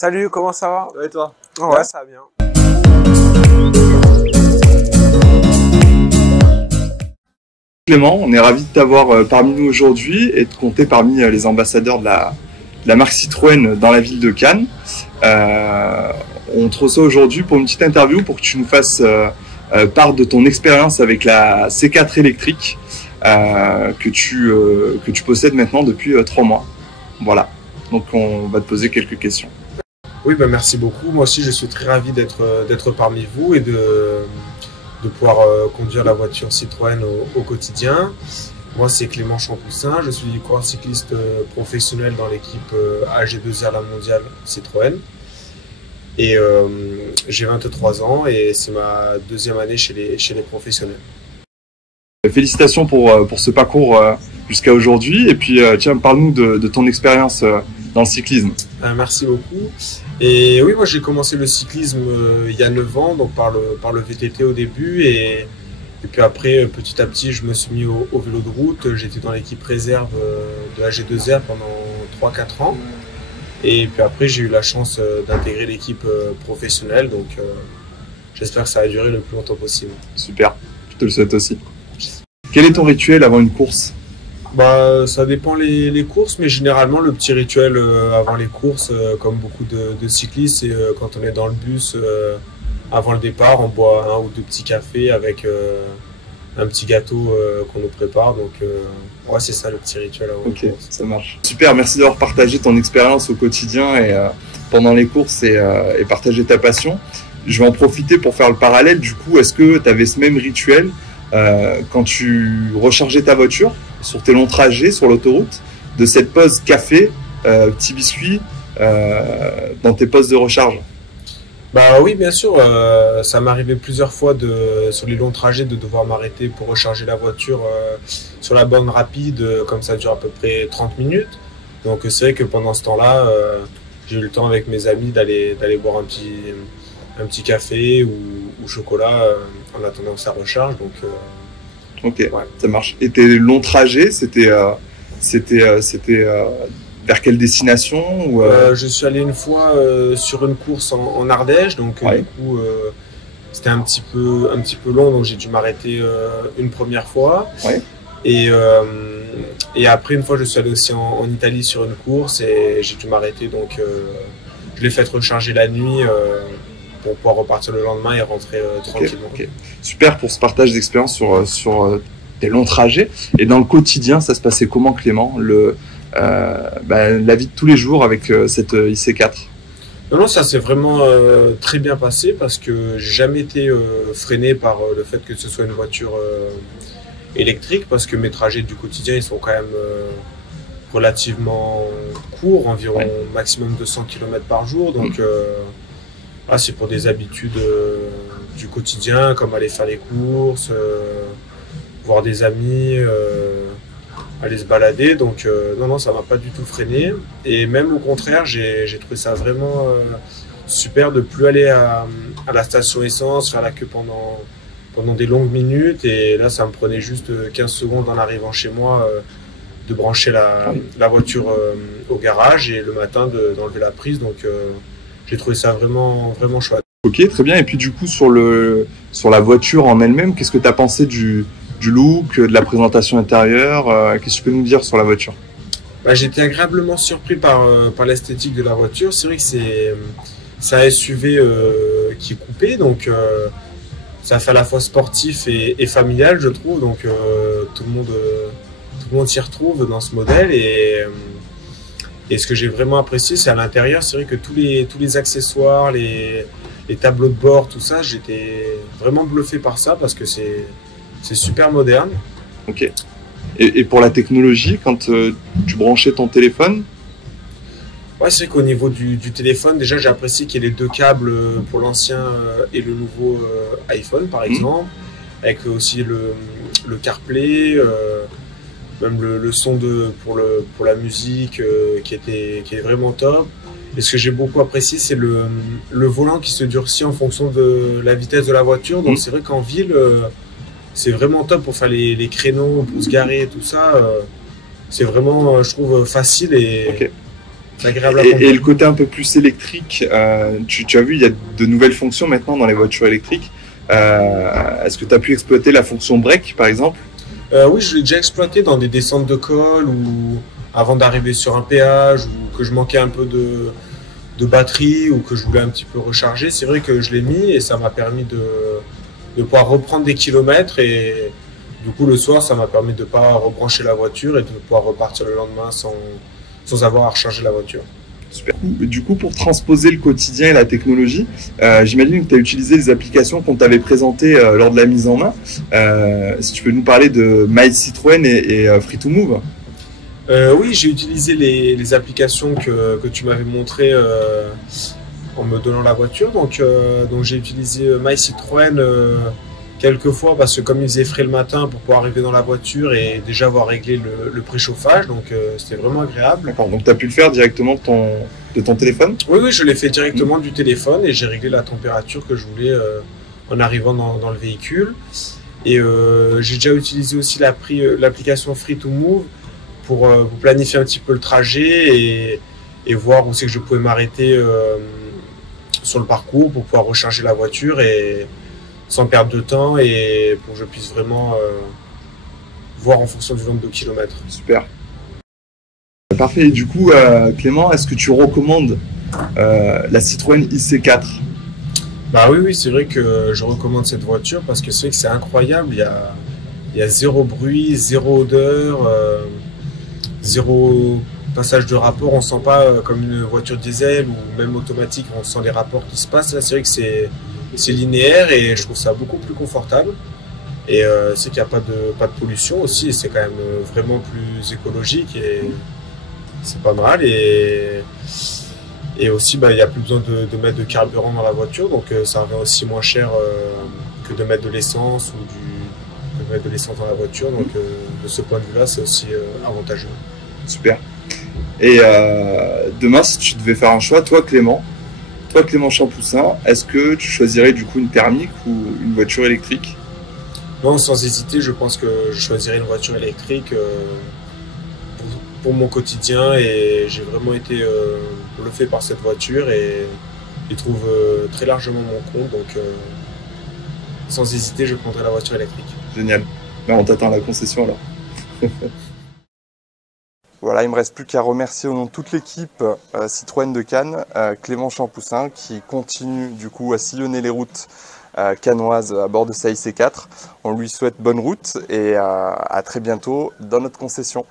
Salut, comment ça va? Ouais, et toi? Ouais, ça va bien. Clément, on est ravis de t'avoir parmi nous aujourd'hui et de compter parmi les ambassadeurs de la marque Citroën dans la ville de Cannes. On te reçoit aujourd'hui pour une petite interview pour que tu nous fasses part de ton expérience avec la C4 électrique que tu possèdes maintenant depuis 3 mois. Voilà, donc on va te poser quelques questions. Oui, merci beaucoup. Moi aussi, je suis très ravi d'être parmi vous et de pouvoir conduire la voiture Citroën au quotidien. Moi, c'est Clément Champoussin. Je suis coureur cycliste professionnel dans l'équipe AG2R La Mondiale Citroën. Et j'ai 23 ans et c'est ma 2e année chez les professionnels. Félicitations pour ce parcours jusqu'à aujourd'hui. Et puis, tiens, parle-nous de ton expérience dans le cyclisme. Merci beaucoup. Et oui, moi j'ai commencé le cyclisme il y a 9 ans, donc par le VTT au début. Et puis après, petit à petit, je me suis mis au vélo de route. J'étais dans l'équipe réserve de AG2R pendant 3-4 ans. Et puis après, j'ai eu la chance d'intégrer l'équipe professionnelle. Donc j'espère que ça va durer le plus longtemps possible. Super, je te le souhaite aussi. Quel est ton rituel avant une course? Ça dépend les courses, mais généralement le petit rituel avant les courses, comme beaucoup de cyclistes, c'est quand on est dans le bus, avant le départ, on boit 1 ou 2 petits cafés avec un petit gâteau qu'on nous prépare. Donc ouais, c'est ça le petit rituel avant les courses. Ça marche. Super, merci d'avoir partagé ton expérience au quotidien et pendant les courses et partager ta passion. Je vais en profiter pour faire le parallèle. Du coup, est-ce que tu avais ce même rituel quand tu rechargeais ta voiture sur tes longs trajets sur l'autoroute, de cette pause café, petit biscuit dans tes postes de recharge? Oui, bien sûr, ça m'arrivait plusieurs fois sur les longs trajets de devoir m'arrêter pour recharger la voiture sur la borne rapide, comme ça dure à peu près 30 minutes. Donc c'est vrai que pendant ce temps-là, j'ai eu le temps avec mes amis d'aller boire un petit café ou chocolat en attendant que ça recharge. Donc ok, ouais. Ça marche. Et tes longs trajets, c'était vers quelle destination ou Je suis allé une fois sur une course en Ardèche, donc ouais. Du coup c'était un petit peu long, donc j'ai dû m'arrêter une première fois. Ouais. Et après une fois je suis allé aussi en Italie sur une course et j'ai dû m'arrêter, donc je l'ai fait recharger la nuit pour pouvoir repartir le lendemain et rentrer tranquillement. Okay. Super pour ce partage d'expérience sur tes longs trajets. Et dans le quotidien, ça se passait comment, Clément, la vie de tous les jours avec cette IC4? Non, ça s'est vraiment très bien passé parce que j'ai jamais été freiné par le fait que ce soit une voiture électrique, parce que mes trajets du quotidien ils sont quand même relativement courts, environ maximum 200 km par jour. Donc c'est pour des habitudes du quotidien, comme aller faire les courses, voir des amis, aller se balader. Donc non, ça m'a pas du tout freiné. Et même au contraire, j'ai trouvé ça vraiment super de plus aller à la station essence, faire la queue pendant des longues minutes. Et là, ça me prenait juste 15 secondes en arrivant chez moi de brancher la voiture au garage et le matin d'enlever la prise. Donc j'ai trouvé ça vraiment, vraiment chouette. Ok, très bien. Et puis du coup, sur la voiture en elle-même, qu'est-ce que tu as pensé du look, de la présentation intérieure? Qu'est-ce que tu peux nous dire sur la voiture? J'ai été agréablement surpris par l'esthétique de la voiture. C'est vrai que c'est un SUV qui est coupé, donc ça fait à la fois sportif et familial, je trouve. Donc tout le monde s'y retrouve dans ce modèle. Et ce que j'ai vraiment apprécié, c'est à l'intérieur. C'est vrai que tous les accessoires, les tableaux de bord, tout ça, j'étais vraiment bluffé par ça parce que c'est super moderne. Ok. Et pour la technologie, quand tu branchais ton téléphone? Ouais, c'est vrai qu'au niveau du téléphone, déjà j'ai apprécié qu'il y ait les 2 câbles pour l'ancien et le nouveau iPhone par exemple, avec aussi le CarPlay, même le son pour la musique qui est vraiment top. Et ce que j'ai beaucoup apprécié, c'est le volant qui se durcit en fonction de la vitesse de la voiture. Donc c'est vrai qu'en ville, c'est vraiment top pour faire les créneaux, pour se garer et tout ça. C'est vraiment, je trouve, facile et C'est agréable à Et conduire. le côté un peu plus électrique, tu as vu, il y a de nouvelles fonctions maintenant dans les voitures électriques. Est-ce que tu as pu exploiter la fonction break, par exemple? Oui, je l'ai déjà exploité dans des descentes de col ou avant d'arriver sur un péage ou que je manquais un peu de batterie ou que je voulais un petit peu recharger. C'est vrai que je l'ai mis et ça m'a permis de pouvoir reprendre des kilomètres et du coup le soir ça m'a permis de ne pas rebrancher la voiture et de pouvoir repartir le lendemain sans avoir à recharger la voiture. Super. Du coup, pour transposer le quotidien et la technologie, j'imagine que tu as utilisé les applications qu'on t'avait présentées lors de la mise en main. Si tu peux nous parler de My Citroën et Free2Move. Oui, j'ai utilisé les applications que tu m'avais montrées en me donnant la voiture. Donc j'ai utilisé My Citroën quelques fois parce que comme il faisait frais le matin pour pouvoir arriver dans la voiture et déjà avoir réglé le préchauffage, donc c'était vraiment agréable. D'accord, donc tu as pu le faire directement de ton téléphone? Oui, je l'ai fait directement du téléphone et j'ai réglé la température que je voulais en arrivant dans le véhicule. Et j'ai déjà utilisé aussi l'application Free2Move pour planifier un petit peu le trajet et voir où c'est que je pouvais m'arrêter sur le parcours pour pouvoir recharger la voiture et sans perdre de temps et pour que je puisse vraiment voir en fonction du nombre de kilomètres. Super. Parfait. Et du coup, Clément, est-ce que tu recommandes la Citroën IC4? Bah oui, c'est vrai que je recommande cette voiture parce que c'est vrai que c'est incroyable. Il y a zéro bruit, zéro odeur, zéro passage de rapport. On sent pas comme une voiture diesel ou même automatique, on sent les rapports qui se passent. Là, c'est vrai que c'est linéaire et je trouve ça beaucoup plus confortable. Et c'est qu'il n'y a pas de pollution aussi, et c'est quand même vraiment plus écologique et c'est pas mal. Et aussi, il n'y a plus besoin de mettre de carburant dans la voiture, donc ça revient aussi moins cher que de mettre de l'essence ou de mettre de l'essence dans la voiture. Donc de ce point de vue-là, c'est aussi avantageux. Super. Et demain, si tu devais faire un choix, toi Clément Champoussin, est-ce que tu choisirais du coup une thermique ou une voiture électrique? Non, sans hésiter, je pense que je choisirais une voiture électrique pour mon quotidien et j'ai vraiment été bluffé par cette voiture et je trouve très largement mon compte. Donc sans hésiter, je prendrai la voiture électrique. Génial. Ben, on t'attend à la concession alors. Voilà, il ne me reste plus qu'à remercier au nom de toute l'équipe Citroën de Cannes, Clément Champoussin, qui continue du coup à sillonner les routes cannoises à bord de sa IC4. On lui souhaite bonne route et à très bientôt dans notre concession.